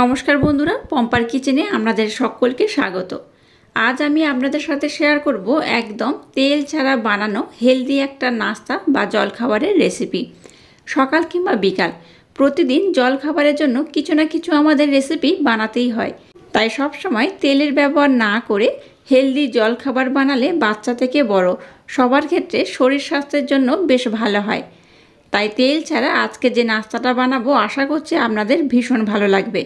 নমস্কার বন্ধুরা, পম্পার কিচেনে আপনাদের সকলকে স্বাগত। আজ আমি আপনাদের সাথে শেয়ার করব একদম তেল ছাড়া বানানো হেলদি একটা নাস্তা বা জলখাবারের রেসিপি। সকাল কিংবা বিকাল প্রতিদিন জলখাবারের জন্য কিছু না কিছু আমাদের রেসিপি বানাতেই হয়। তাই সব সময় তেলের ব্যবহার না করে হেলদি জলখাবার বানালে বাচ্চা থেকে বড় সবার ক্ষেত্রে শরীর স্বাস্থ্যের জন্য বেশ ভালো হয়। তাই তেল ছাড়া আজকে যে নাস্তাটা বানাবো আশা করছি আপনাদের ভীষণ ভালো লাগবে।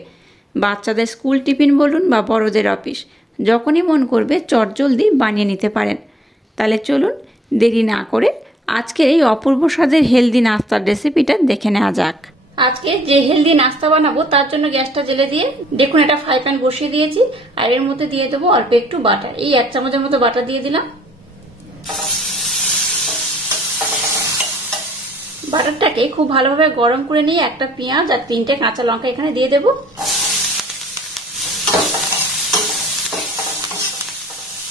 বাচ্চাদের স্কুল টিফিন বলুন বা বড়দের অফিস, যখনই মন করবে চটজলদি বানিয়ে নিতে পারেন। তাহলে চলুন দেরি না করে আজকের এই অপূর্ব স্বাদের হেলদি নাস্তার রেসিপিটা দেখে নেওয়া যাক। আজকে যে হেলদি নাস্তা বানাবো তার জন্য গ্যাসটা জ্বেলে দিয়ে দেখুন একটা ফ্রাই প্যান বসিয়ে দিয়েছি, আর এর মধ্যে দিয়ে দেবো অল্প একটু বাটার। এই 1 চামচের মতো বাটার দিয়ে দিলাম। বাটারটাকে খুব ভালোভাবে গরম করে নিয়ে একটা পেঁয়াজ আর 3টে কাঁচা লঙ্কা এখানে দিয়ে দেবো।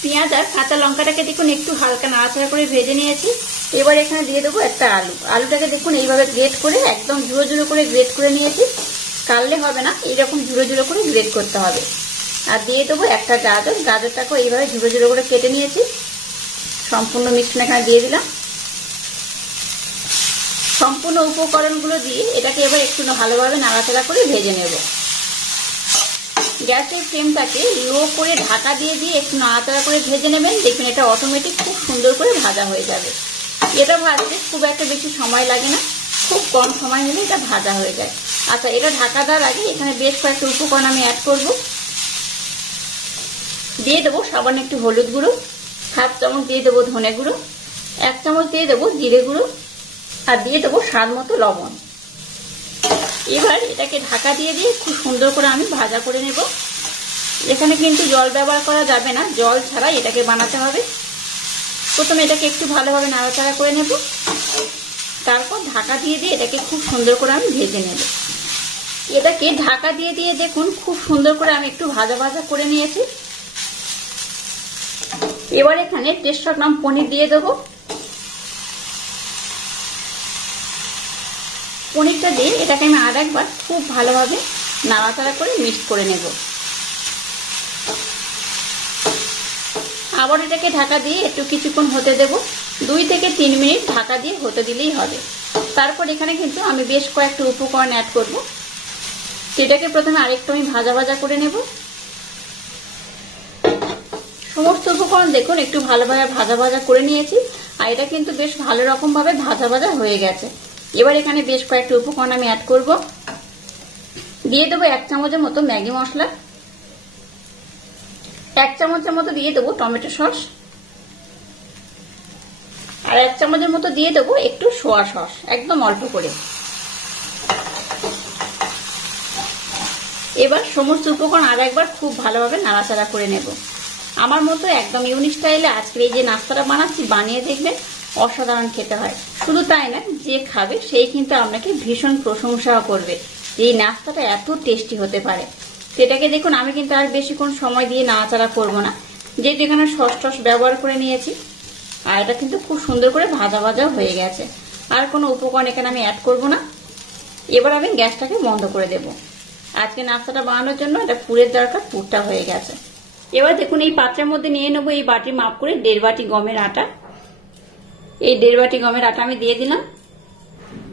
পেঁয়াজ আর কাঁচা লঙ্কাটাকে দেখুন একটু হালকা নাড়াচাড়া করে ভেজে নিয়েছি। এবার এখানে দিয়ে দেবো একটা আলুটাকে দেখুন এইভাবে গ্রেট করে একদম ঝুড়ো ঝুড়ো করে গ্রেট করে নিয়েছি। কাটলে হবে না, এইরকম ঝুড়ো ঝুড়ো করে গ্রেট করতে হবে। আর দিয়ে দেবো একটা গাজরটাকেও এইভাবে ঝুড়ো ঝুড়ো করে কেটে নিয়েছি। সম্পূর্ণ মিশ্রণ এখানে দিয়ে দিলাম। সম্পূর্ণ উপকরণগুলো দিয়ে এটাকে এবার একটু ভালোভাবে নাড়াচাড়া করে ভেজে নেব। গ্যাসের ফ্লেমটাকে লো করে ঢাকা দিয়ে দিয়ে একটু নাড়াচাড়া করে ভেজে নেবেন। দেখবেন এটা অটোমেটিক খুব সুন্দর করে ভাজা হয়ে যাবে। এটা ভাজতে খুব একটা বেশি সময় লাগে না, খুব কম সময় হলে এটা ভাজা হয়ে যায়। আচ্ছা, এটা ঢাকা দেওয়ার আগে এখানে বেশ কয়েকটা উপকরণ আমি অ্যাড করব। দিয়ে দেবো সামান্য একটু হলুদ গুঁড়ো, 1/2 চামচ দিয়ে দেবো ধনে গুঁড়ো, 1 চামচ দিয়ে দেবো জিরে গুঁড়ো, আর দিয়ে দেবো স্বাদ মতো লবণ। এবার এটাকে ঢাকা দিয়ে দিয়ে খুব সুন্দর করে আমি ভাজা করে নেব। এখানে কিন্তু জল ব্যবহার করা যাবে না, জল ছাড়াই এটাকে বানাতে হবে। প্রথমে এটাকে একটু ভালোভাবে নাড়াচাড়া করে নেব, তারপর ঢাকা দিয়ে দিয়ে এটাকে খুব সুন্দর করে আমি ভেজে নেব। এটাকে ঢাকা দিয়ে দিয়ে দেখুন খুব সুন্দর করে আমি একটু ভাজা ভাজা করে নিয়েছি। এবার এখানে 150 গ্রাম পনির দিয়ে দেবো। পনিরটা দিয়ে এটাকে আমি আর একবার খুব ভালোভাবে নাড়াচাড়া করে মিক্স করে নেব। আবার এটাকে ঢাকা দিয়ে একটু কিছুক্ষণ হতে দেব। 2 থেকে 3 মিনিট ঢাকা দিয়ে হতে দিলেই হবে। তারপর এখানে কিন্তু আমি বেশ কয়েকটা উপকরণ অ্যাড করব। সেটাকে প্রথমে আরেকটু আমি ভাজা ভাজা করে নেব। সমস্ত উপকরণ দেখুন একটু ভালোভাবে ভাজা ভাজা করে নিয়েছি, আর এটা কিন্তু বেশ ভালো রকম ভাবে ভাজা ভাজা হয়ে গেছে। এবার এখানে বেশ কয়েকটা উপকরণ আমি অ্যাড করব। দিয়ে দেবো 1 চামচের মতো ম্যাগি মশলা, 1 চামচের মতো দিয়ে দেবো টমেটো সস, আর 1 চামচের মতো দিয়ে দেবো একটু সোয়া সস, একদম অল্প করে। এবার সমস্ত উপকরণ আর একবার খুব ভালোভাবে নাড়াচাড়া করে নেব। আমার মতো একদম ইউনিক স্টাইলে আজকে এই যে নাস্তাটা বানাচ্ছি, বানিয়ে দেখবেন অসাধারণ খেতে হয়। শুধু তাই না, যে খাবে সেই কিন্তু আপনাকে ভীষণ প্রশংসাও করবে যে এই নাস্তাটা এত টেস্টি হতে পারে। সেটাকে দেখুন আমি কিন্তু আর বেশিক্ষণ সময় দিয়ে নাড়াচাড়া করবো না, যেহেতু এখানে সস টস ব্যবহার করে নিয়েছি। আর এটা কিন্তু খুব সুন্দর করে ভাজা ভাজা হয়ে গেছে। আর কোনো উপকরণ এখানে আমি অ্যাড করবো না। এবার আমি গ্যাসটাকে বন্ধ করে দেব। আজকে নাস্তাটা বানানোর জন্য এটা পুরের দরকার, পুরটা হয়ে গেছে। এবার দেখুন এই পাত্রের মধ্যে নিয়ে নেবো এই বাটি মাপ করে 1.5 বাটি গমের আটা। এই 1.5 বাটি গমের আটা আমি দিয়ে দিলাম,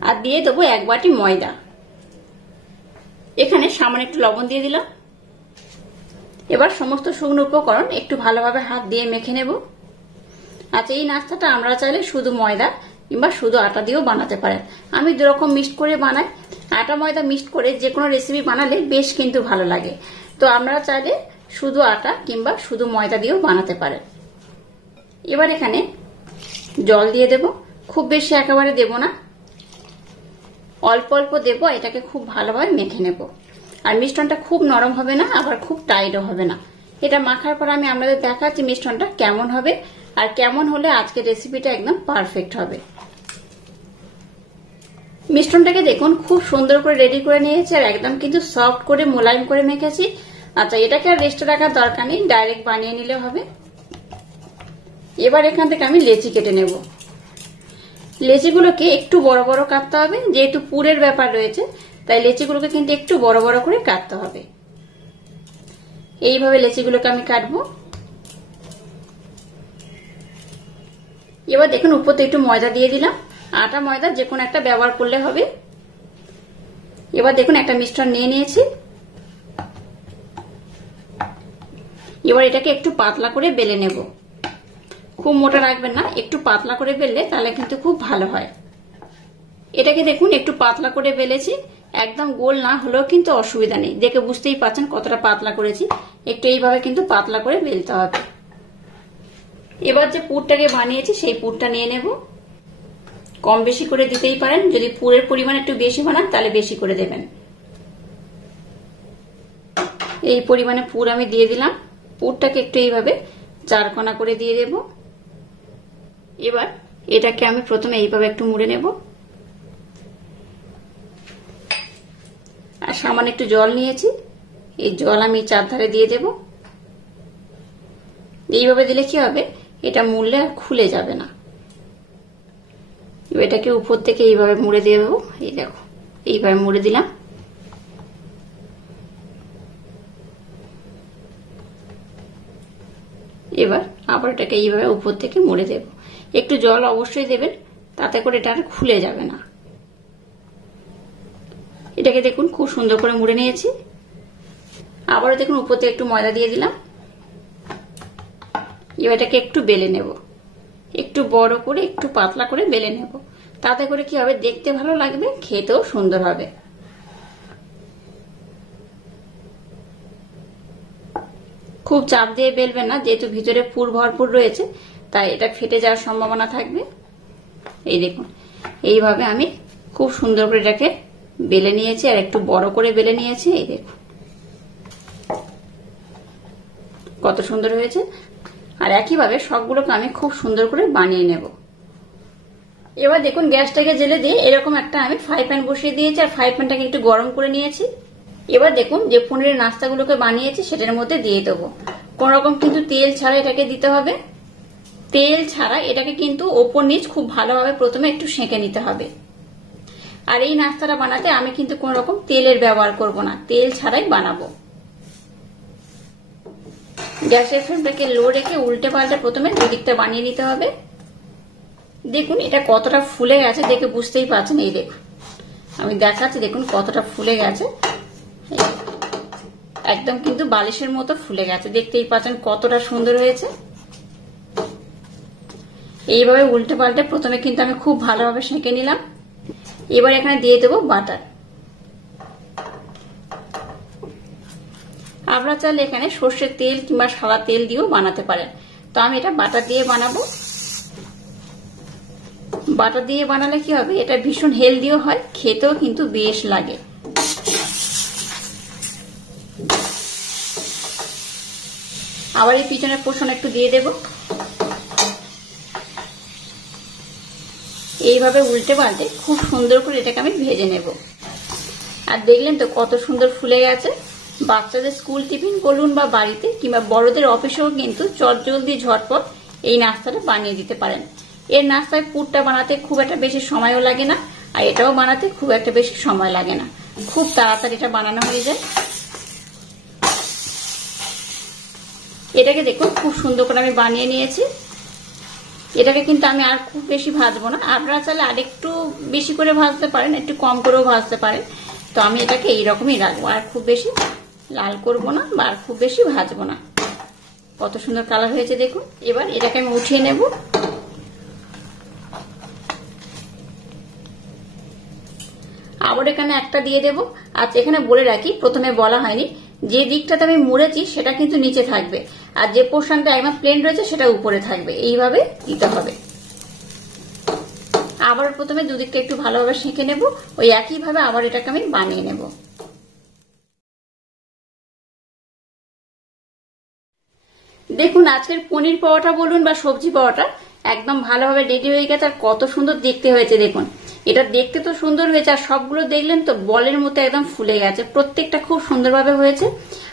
আর দিয়ে দেবো 1 বাটি ময়দা। এখানে সামান্য একটু লবণ দিয়ে দিলাম। এবার সমস্ত শুকনো উপকরণ একটু ভালোভাবে হাত দিয়ে মেখে নেব। আচ্ছা, এই নাস্তাটা আমরা চাইলে শুধু ময়দা কিংবা শুধু আটা দিয়েও বানাতে পারেন। আমি 2 রকম মিক্সড করে বানাই। আটা ময়দা মিক্সড করে যে কোনো রেসিপি বানালে বেশ কিন্তু ভালো লাগে। তো আমরা চাইলে শুধু আটা কিংবা শুধু ময়দা দিয়েও বানাতে পারেন। এবার এখানে জল দিয়ে দেব, খুব বেশি একেবারে দেব না, অল্প অল্প দেব। এটাকে খুব ভালোভাবে মেখে নেব। আর মিশ্রণটা খুব নরম হবে না, আবার খুব টাইটও হবে না। এটা মাখার পর আমি আপনাদের দেখাচ্ছি মিশ্রণটা কেমন হবে, আর কেমন হলে আজকের রেসিপিটা একদম পারফেক্ট হবে। মিশ্রণটাকে দেখুন খুব সুন্দর করে রেডি করে নিয়েছি, আর একদম কিন্তু সফট করে মোলায়েম করে মেখেছি। আচ্ছা, এটাকে আর রেস্টে রাখার দরকার নেই, ডাইরেক্ট বানিয়ে নিলে হবে। এবার এখান থেকে আমি লেচি কেটে নেব। লেচিগুলোকে একটু বড় বড় কাটতে হবে, যেহেতু পুরের ব্যাপার রয়েছে তাই লেচিগুলোকে কিন্তু একটু বড় বড় করে কাটতে হবে। এইভাবে লেচিগুলোকে আমি কাটবো। এবার দেখুন উপরে একটু ময়দা দিয়ে দিলাম, আটা ময়দা যে কোনো একটা ব্যবহার করলে হবে। এবার দেখুন একটা মিশ্রণ নিয়ে নিয়েছি। এবার এটাকে একটু পাতলা করে বেলে নেব, খুব মোটা রাখবেন না, একটু পাতলা করে বেললে তাহলে কিন্তু খুব ভালো হয়। এটাকে দেখুন একটু পাতলা করে বেলেছি, একদম গোল না হলেও কিন্তু অসুবিধা নেই, দেখে বুঝতেই পারছেন কতটা পাতলা করেছি। একটু এইভাবে কিন্তু পাতলা করে বেলতে হবে। এবার যে পুরটাকে বানিয়েছি সেই পুরটা নিয়ে নেব, কম বেশি করে দিতেই পারেন, যদি পুরের পরিমাণ একটু বেশি বানান তাহলে বেশি করে দেবেন। এই পরিমাণে পুর আমি দিয়ে দিলাম, পুরটাকে একটু এইভাবে চারকোনা করে দিয়ে দেব। এবার এটাকে আমি প্রথমে এইভাবে একটু মুড়ে নেব, আর সামান্য একটু জল নিয়েছি, এই জল আমি চারধারে দিয়ে দেব। এইভাবে দিলে কি হবে, এটা মুড়লে আর খুলে যাবে না। এটাকে উপর থেকে এইভাবে মুড়ে দিয়ে দেবো, এই দেখো এইভাবে মুড়ে দিলাম। এবার আবার এটাকে এইভাবে উপর থেকে মুড়ে দেব। একটু জল অবশ্যই দেবেন, তাতে করে এটা আর খুলে যাবে না। এটাকে দেখুন খুব সুন্দর করে মুড়ে নিয়েছি। আবারও দেখুন উপর থেকে একটু ময়দা দিয়ে দিলাম। এবার এটাকে একটু বেলে নেব, একটু বড় করে একটু পাতলা করে বেলে নেব, তাতে করে কি হবে, দেখতে ভালো লাগবে, খেতেও সুন্দর হবে। খুব চাপ দিয়ে বেলবেন না, যেহেতু ভিতরে পুর ভরপুর রয়েছে, তাই এটা ফেটে যাওয়ার সম্ভাবনা থাকবে। এই দেখুন এইভাবে আমি খুব সুন্দর করে এটাকে বেলে নিয়েছি, আর একটু বড় করে বেলে নিয়েছি। এই দেখুন কত সুন্দর হয়েছে। আর একইভাবে সবগুলোকে আমি খুব সুন্দর করে বানিয়ে নেব। এবার দেখুন গ্যাসটাকে জেলে দিয়ে এরকম একটা আমি ফ্রাই প্যান বসিয়ে দিয়েছি, আর ফ্রাই প্যানটাকে একটু গরম করে নিয়েছি। এবার দেখুন যে পনিরের নাস্তাগুলোকে বানিয়েছি সেটার মধ্যে দিয়ে দেবো। কোন রকম কিন্তু তেল ছাড়া এটাকে দিতে হবে, তেল ছাড়া এটাকে কিন্তু ওপর নিচ খুব ভালোভাবে প্রথমে একটু সেঁকে নিতে হবে। আর এই নাস্তাটা বানাতে আমি কিন্তু কোন রকম তেলের ব্যবহার করব না, তেল ছাড়াই বানাবো। গ্যাসের ফ্লেমটাকে লো রেখে উল্টে পাল্টে প্রথমে দুদিকটা বানিয়ে নিতে হবে। দেখুন এটা কতটা ফুলে গেছে, দেখে বুঝতেই পারছেন। এই দেখুন আমি দেখাচ্ছি, দেখুন কতটা ফুলে গেছে, একদম কিন্তু বালিশের মতো ফুলে গেছে, দেখতেই পাচ্ছেন কতটা সুন্দর হয়েছে। এইভাবে উল্টে পাল্টে প্রথমে কিন্তু আমি খুব ভালোভাবে সেঁকে নিলাম। এবার এখানে দিয়ে দেবো বাটার। আপনারা চাইলে এখানে সর্ষের তেল কিংবা সাদা তেল দিয়েও বানাতে পারেন, তো আমি এটা বাটার দিয়ে বানাবো। বাটার দিয়ে বানালে কি হবে, এটা ভীষণ হেলদিও হয়, খেতেও কিন্তু বেশ লাগে। আবার এই পিছনের পোর্শন একটু দিয়ে দেব। এইভাবে উল্টে পাল্টে খুব সুন্দর করে এটাকে আমি ভেজে নেব। আর দেখলেন তো কত সুন্দর ফুলে গেছে। বাচ্চাদের স্কুল টিফিন বলুন বা বাড়িতে কিংবা বড়দের অফিসেও কিন্তু চটজলদি ঝটপট এই নাস্তাটা বানিয়ে দিতে পারেন। এর নাস্তায় পুরটা বানাতে খুব একটা বেশি সময়ও লাগে না, আর এটাও বানাতে খুব একটা বেশি সময় লাগে না, খুব তাড়াতাড়ি এটা বানানো হয়ে যায়। এটাকে দেখুন খুব সুন্দর করে আমি বানিয়ে নিয়েছি। এটাকে কিন্তু আমি আর খুব বেশি ভাজবো না, আপনারা চাইলে আরেকটু বেশি করে ভাজতে পারেন, একটু কম করেও ভাজতে পারেন। তো আমি এটাকে এইরকমই রাখবো, আর খুব বেশি লাল করবো না বা আর খুব বেশি ভাজবো না। কত সুন্দর কালার হয়েছে দেখুন। এবার এটাকে আমি উঠিয়ে নেব। আবার এখানে একটা দিয়ে দেব। আচ্ছা এখানে বলে রাখি, প্রথমে বলা হয়নি, যে দিকটাতে আমি মুড়েছি সেটা কিন্তু নিচে থাকবে, আর যে পোর্শনটা একদম প্লেন রয়েছে সেটা উপরে থাকবে। এইভাবে দিতে হবে। আবার প্রথমে দুদিকটা একটু ভালোভাবে সেঁকে নেব, ওই একইভাবে আবার এটাকে আমি বানিয়ে নেব। দেখুন আজকের পনির পাওয়াটা বলুন বা সবজি পাওয়াটা একদম ভালোভাবে রেডি হয়ে গেছে, আর কত সুন্দর দেখতে হয়েছে দেখুন। এটা দেখতে তো সুন্দর হয়েছে, আর সবগুলো দেখলেন তো বলের মতো একদম ফুলে গেছে, প্রত্যেকটা খুব সুন্দরভাবে হয়েছে।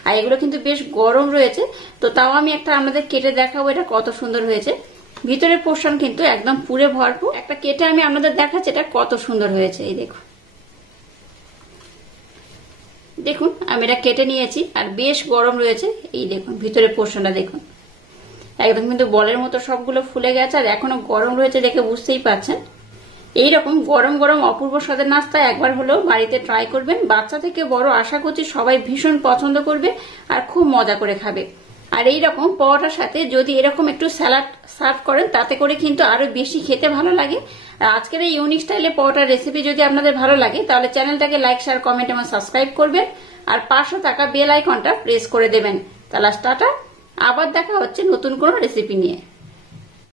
আর এগুলো কিন্তু বেশ গরম রয়েছে, তো তাও আমি একটা আমাদের কেটে দেখাবো এটা কত সুন্দর হয়েছে। ভিতরের পোর্শন কিন্তু একদম পুরে ভরপুর। একটা কেটে আমি আপনাদের দেখাচ্ছি এটা কত সুন্দর হয়েছে। এই দেখুন দেখুন আমি এটা কেটে নিয়েছি আর বেশ গরম রয়েছে। এই দেখুন ভিতরে পোর্শনটা দেখুন, একদম কিন্তু বলের মতো সবগুলো ফুলে গেছে আর এখনো গরম রয়েছে দেখে বুঝতেই পাচ্ছেন। এইরকম গরম গরম অপূর্ব স্বাদের নাস্তা একবার হলেও বাড়িতে ট্রাই করবেন। বাচ্চা থেকে বড় আশা করছি সবাই ভীষণ পছন্দ করবে আর খুব মজা করে খাবে। আর এইরকম পরোটার সাথে যদি এরকম একটু স্যালাড সার্ভ করেন তাতে করে কিন্তু আরো বেশি খেতে ভালো লাগে। আর আজকের এই ইউনিক স্টাইলে পরোটার রেসিপি যদি আপনাদের ভালো লাগে তাহলে চ্যানেলটাকে লাইক, শেয়ার, কমেন্ট এবং সাবস্ক্রাইব করবেন আর পাশে থাকা বেল আইকনটা প্রেস করে দেবেন। তাহলে টাটা, আবার দেখা হচ্ছে নতুন কোনো রেসিপি নিয়ে।